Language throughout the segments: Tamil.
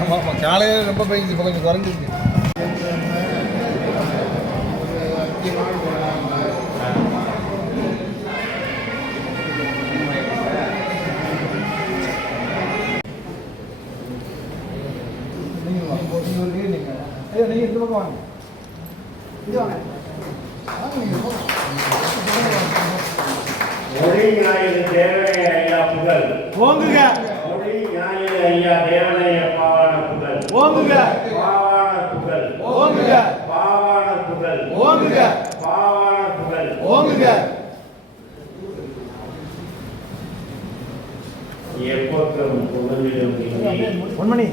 ஆமாம் ஆமாம் காலையில் ரொம்ப பெய்ஞ்சி இப்போ கொஞ்சம் குறைஞ்சிருக்கு. ஐயா நீங்கள் இந்த பக்கம் வாங்க இது வாங்க நீங்கள். மொழி ஞாயிறு தேவனைய ஐயா புகழ். ஓங்குக. மொழி ஞாயிறு ஐயா தேவனைய பாவான புகழ். ஓங்குக. பாவான புகழ். ஓங்குக. பாவான புகழ். ஓங்குக. பாவான புகழ். ஓங்குக. எப்போதும் புகழிலும் இங்கே பொன்மணி.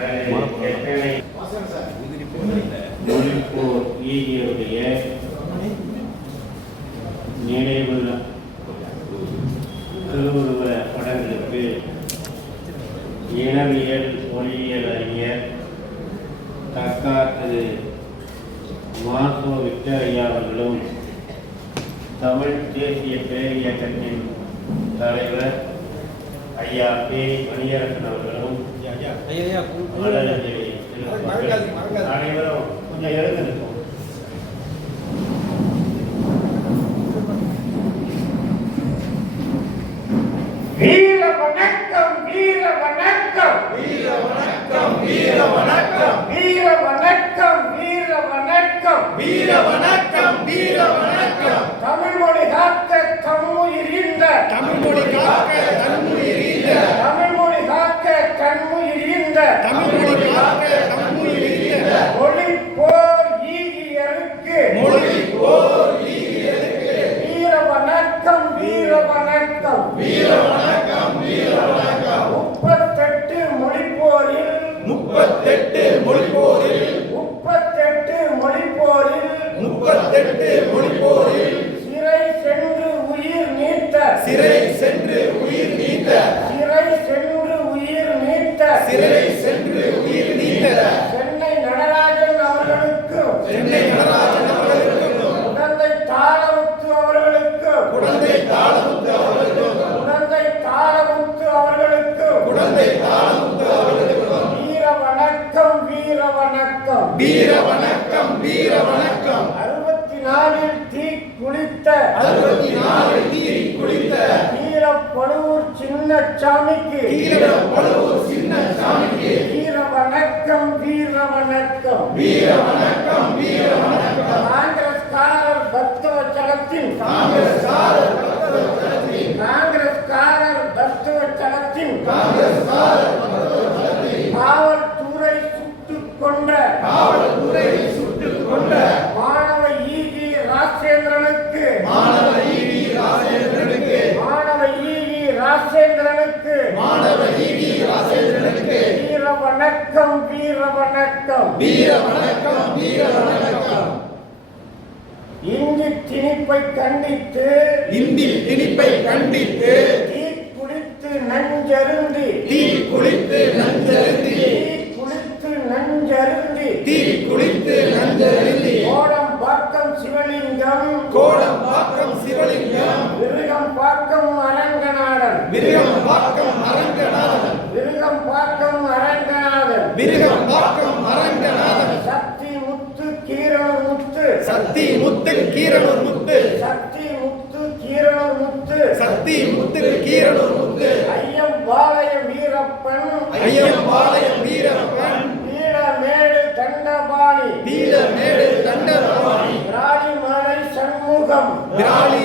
எத்தனை மொழிப்போர் ஈகியுடைய திருவுருவ படங்களுக்கு இனவியல் மொழியியல் அறிஞர் தக்கா திரு மாசோ விக்டோரியா அவர்களும் தமிழ் தேசிய பேரியக்கத்தின் தலைவர் ஐயா பே மணியரசன் அவர்களும் அனைவரும் கொஞ்சம் எழுந்து வீர வணக்கம் வீர வணக்கம். வீர வணக்கம் வீர வணக்கம். வீர வணக்கம் வீர வணக்கம். வீர வணக்கம் வீர வணக்கம். தமிழ் மொழி காக்க தமிழ் மொழி காக்க தன்முயிர் ஈந்த தமிழ் மொழி காக்க தன்முயிர் ஈந்த தமிழ் மொழி காக்க தன்முயிர் ஈந்த மொழி போர் ஈகியருக்கு மொழி போர் ஈகியருக்கு வீர வணக்கம் வீர வணக்கம் வீர வணக்கம் வீர வணக்கம் முப்பத்தெட்டு மொழிப்போரில் முப்பத்தெட்டு மொழி போரில் முப்பத்தெட்டு மொழிப்போரில் முப்பத்தெட்டு மொழி போரில் சிறை சென்று உயிர் நீத்த சிறை சென்று உயிர் நீத்த. சிறை சென்று உயிர் நீத்த. சிறை சென்று உயிர் நீத்த. சென்னை நடராஜன் அவர்களுக்கும் சென்னை நடராஜன் அவர்களுக்கும். குழந்தை தாளமுத்து அவர்களுக்கும் குழந்தை தாளமுத்து அவர்களுக்கும். குழந்தை தாளமுத்து அவர்களுக்கும். குழந்தை தாளமுத்து அவர்களுக்கும். வீர வணக்கம் வீர வணக்கம். வீர வணக்கம் வீர வணக்கம். அறுபத்தி நாலில் தீ குளித்த. அறுபத்தி நாலு நீரி குடித்த கீழப்பழுவூர் சின்ன சாமிக்கு. கீழப்பழுவூர் சின்ன சாமிக்கு. வீர வணக்கம் வீர வணக்கம் வீர வணக்கம் வீர வணக்கம் காங்கிரஸ்காரர் பக்தவ சலத்தின் காங்கிரஸ்காரர் பக்தவ சலத்தின் காங்கிரஸ்காரர் பக்தவ சலத்தின் காங்கிரஸ்காரர் வணக்கம் வீர வணக்கம். வீர வணக்கம் வீர வணக்கம். இந்தி திணிப்பை கண்டித்து இந்தி திணிப்பை கண்டித்து தீ குளித்து நஞ்சருந்தி. தீ குளித்து நஞ்சருந்தி. தீ குளித்து நஞ்சருந்தி. தீ குளித்து நஞ்சருந்தி. கோடம் பாக்கம் சிவலிங்கம். கோடம் பாக்கம் சிவலிங்கம். பாக்கம் மிருகம் பாக்கம் அரங்கநாதன். விருகம் பாக்கம் அரங்கநாதன். மிருகம் பாக்கம் அரங்கநாதன் சக்தி முத்து கீரனூர் முத்து. சக்தி முத்து கீரனூர் முத்து. சக்தி முத்து கீரனூர் முத்து. சக்தி முத்து கீரனூர் முத்து. ஐயம் பாளைய வீரப்பன். ஐயம் பாளையம் வீரப்பன். வீரமேடு தண்டபாணி. வீரமேடு தண்டபாணி. ராணிமலை சண்முகம். விராலி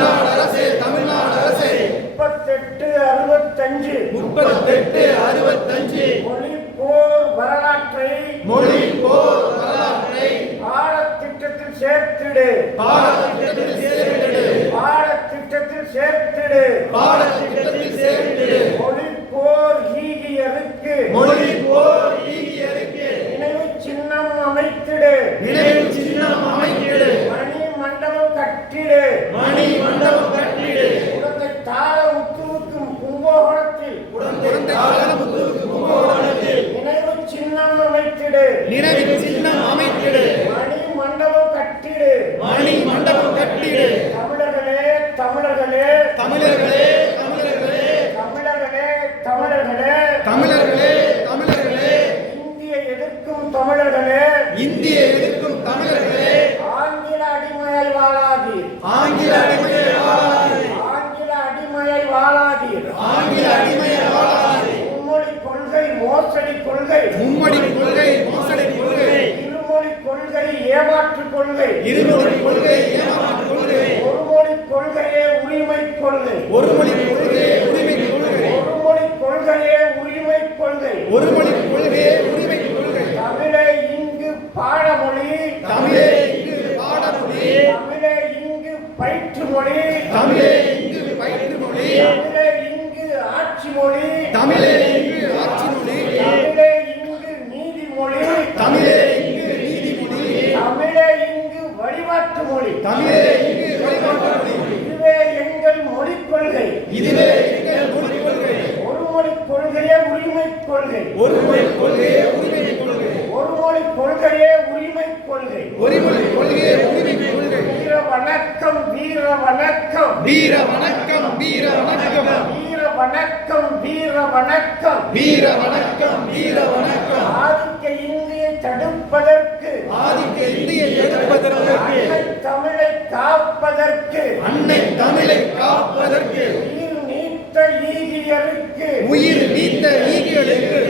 தமிழ்நாடு அரசே தமிழ்நாடு அரசே முப்பத்தெட்டு அறுபத்தஞ்சு. முப்பத்தெட்டு அறுபத்தஞ்சு. மொழி போர் வரலாற்றை மொழி போர் வரலாற்றை பாடத்திட்டத்தில் சேர்த்திடு. பாடத்திட்டத்தில் சேர்த்திடு. பாடத்திட்டத்தில் சேர்த்திடு. பாடத்திட்டத்தில் சேர்த்திடு. மொழி போர் ஈகியருக்கு மொழி ஏமாற்று கொள்கை. இருமொழி கொள்கை ஏமாற்று கொள்கை. ஒருமொழி கொள்கையே உரிமை கொள்கை. ஒரு மொழி கொள்கை உரிமை கொள்கை. ஒருமொழி கொள்கையே உரிமை கொள்கை. ஒரு மொழி கொள்கை உரிமை கொள்கை. தமிழே இங்கு பாடமொழி. தமிழே இங்கு பாடமொழி. தமிழே இங்கு பயிற்று மொழி தமிழே இங்கு பயிற்று மொழி தமிழே இங்கு ஆட்சி மொழி தமிழே இங்கு ஆட்சி மொழி தமிழே இங்கு நீதிமொழி தமிழே இங்கு நீதிமொழி தமிழே இங்கு வழிபாட்டு மொழி தமிழே இங்கு வழிபாட்டு மொழி இதுவே எங்கள் மொழிக் கொள்கை இதுவே எங்கள் மொழி கொள்கை ஒரு மொழி கொள்கையே உரிமை கொள்கை ஒரு மொழி கொள்கையே உரிமை கொள்கை. ஒரு மொழி கொள்கையே உரிமை கொள்கை. ஒரு மொழி கொள்கையே உரிமை கொள்கை. வீர வணக்கம் வீர வணக்கம் வீர வணக்கம் வீர வணக்கம் வீர வணக்கம் வீர வணக்கம் வீர வணக்கம் வீர வணக்கம் ஆதிக்க இந்தியை தடுப்பதற்கு. ஆதிக்க இந்தியை எதிர்ப்பதற்கு அன்னை தமிழை காப்பதற்கு. அன்னை தமிழை காப்பதற்கு. உயிர் நீத்த ஈகியருக்கு. உயிர் நீத்த ஈகிகளுக்கு வீர